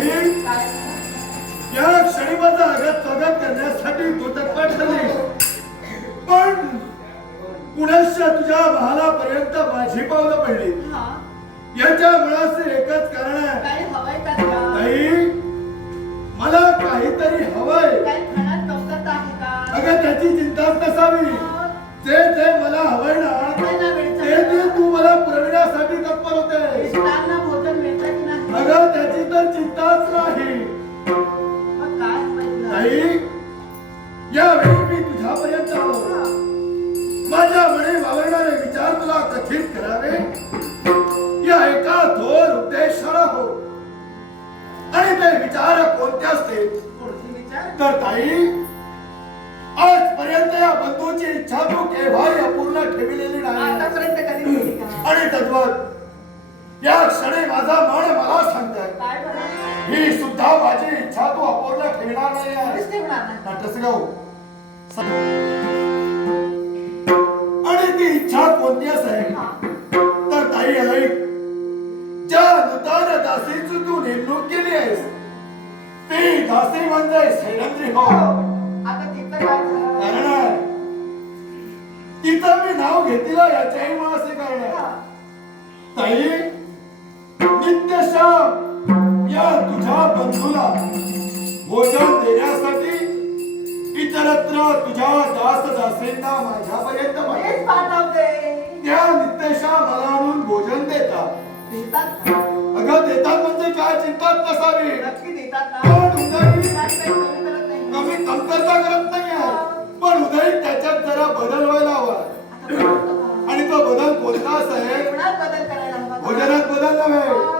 ताई या क्षणी माझा आघात स्वागत करण्यासाठी तू तत्पर ठरली पण पुण्याच्या तुझ्या महालापर्यंत माझी पावलं पडली. याच्या मुळाचे एकच कारण आहे. ताई मला काहीतरी हवंय. अगं त्याची चिंताच नसावी. जे जे मला हवंय ना ते ते तू मला पुरविण्यासाठी तत्पर होते अगं त्याची तर चिंताच नाही. ताई यावेळी मी तुझ्यापर्यंत आलो. माझ्या मने वावरणारे विचार तुला कथित करावे? या एका थोर उद्देशाला हो. आणि ते विचार कोणते असते? तर ताई आजपर्यंत या बंधूची इच्छा तू केव्हाही अपूर्ण ठेवलेली नाही. आणि तद्वत या क्षणी माझा मन मला सांगताय. ही सुद्धा माझी इच्छा तू अपूर्ण ठेवणार नाही आहे. नाट्यसगाव आणि ती इच्छा कोणती असेल? तर ताई ऐक ज्या नूतन दासीची तू नेमणूक केली आहेस ती दासी म्हणजे सैरंद्री हो. कारण आहे, तिचं मी नाव घेतलं याच्याही मला असे कारण आहे. नित्यश्याम या तुझ्या बंधूला भोजन देण्यासाठी इतरत्र तुझ्या दास दासींना माझ्यापर्यंत पाठव. त्या नित्यश्याम मला आणून भोजन देतात. अगं देतात म्हणजे काय? चिंता नसावी पण उदयी कमी कमतरता करत नाहीये. पण उदयी त्याच्यात जरा बदल व्हायला हवा. आणि तो बदल कोणता असेल? भोजनात बदल नव्हे.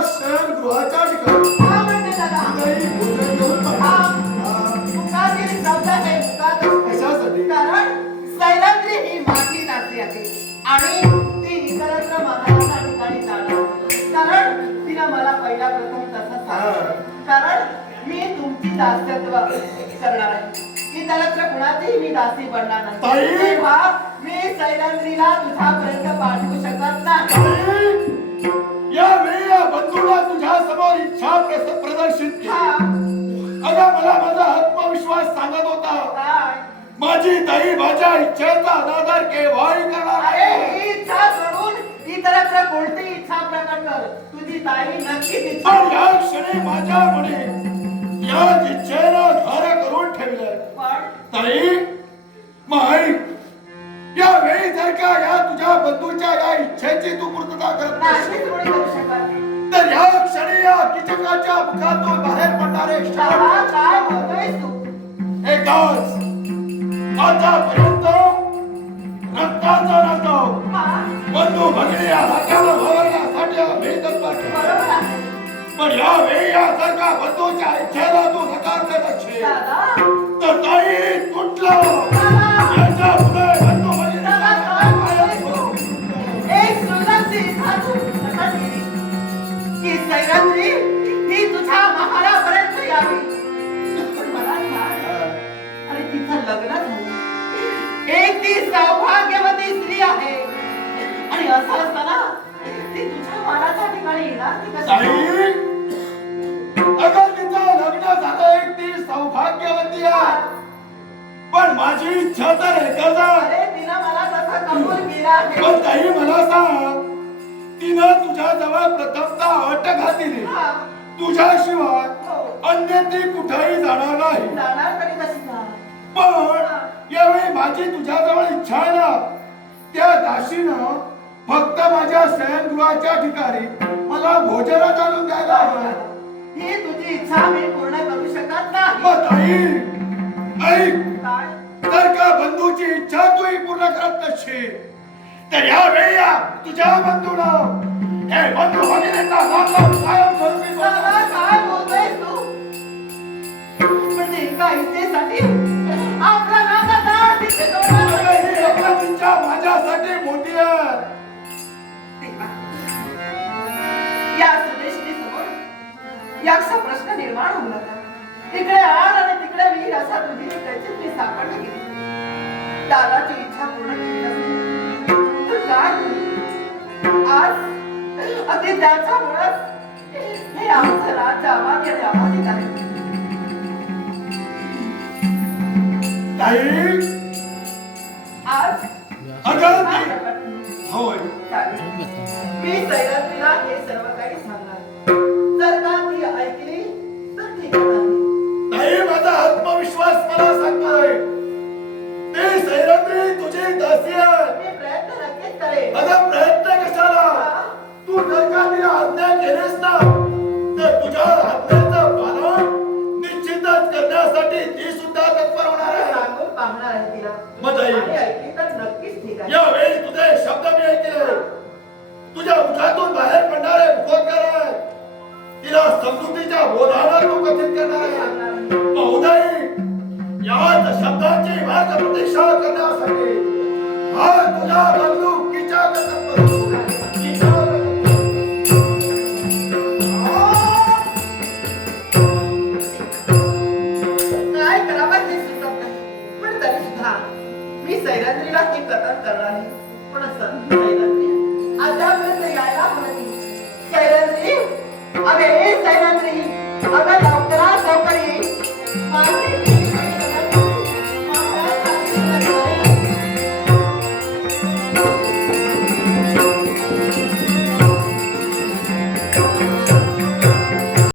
माझ्या शयनगृहाच्या ठिकाणी काही भोजन घेऊन पाठव. कशासाठी कारण सैराद्री ही माझी दासी आहे. आणि ती इतरत्र महाराजा ठिकाणी जाणार. कारण तिनं मला पहिला प्रथम तसं सांगितलं. कारण मी तुमची दास्यत्व करणार आहे. इतरत्र कुणाचीही मी दासी बनणार नाही! तेव्हा मी सैराद्रीला तुझ्यापर्यंत पाठवू शकत नाही. यावेळी या बंधूला तुझ्या समोर इच्छा प्रदर्शित केली. अगं मला माझा आत्मविश्वास सांगत होता? माझी ताई माझ्या इच्छेचा अनादर केव्हाही करणार अरे आहे. इच्छा सोडून इतरत्र कोणती इच्छा प्रकट कर? तुझी ताई इच्छा पण या क्षणी माझ्या मने या इच्छेला धार करून ठेवलंय पण? ताई मग ऐक यावेळी जर का या तुझ्या बंधूच्या या इच्छेची तू पूर्तता करत शकत तर या क्षणी या किचकाच्या मुखातून बाहेर पडणारे एकच आतापर्यंत रक्ताचा नातो बंधू भगिनी या भरण्यासाठी आम्ही तत्पर पण या का बंधूच्या इच्छेला तू नकार देत दादा. तर ताई तुटलं. याच्या अगं तिचं लग्न झालं एक ती सौभाग्यवती आहे. पण माझी इच्छा तर एकच आहे. पण ताई मला सांग. तिनं तुझ्या जवळ प्रथमता अट घातली. तुझ्याशिवाय हो. अन्य ती कुठेही जाणार नाही. पण यावेळी माझी तुझ्याजवळ इच्छा आहे ना. त्या दासीनं फक्त माझ्या शयनगृहाच्या ठिकाणी मला भोजनात आणून द्यायला हवं. ही तुझी इच्छा मी पूर्ण करू शकत नाही मग ताई ऐक काय तर का बंधूची इच्छा तूही पूर्ण करत नसशील तर यावेळी या तुझ्या बंधूला हे बंधू भगिनींना लावून. काय बोलतोयस तू इच्छेसाठी याचा प्रश्न निर्माण होऊ लागला तिकडे आड आणि तिकडे वीर असा तुझी त्याची मी सापडली गेली दादाची इच्छा पूर्ण केली तर काय? आज अगदी त्याच्यामुळेच हे आमचं राज्य अबाध्य आणि अबाधित आहे आज अगं ती-? होय. मी सैरात्रीला आतापर्यंत यायला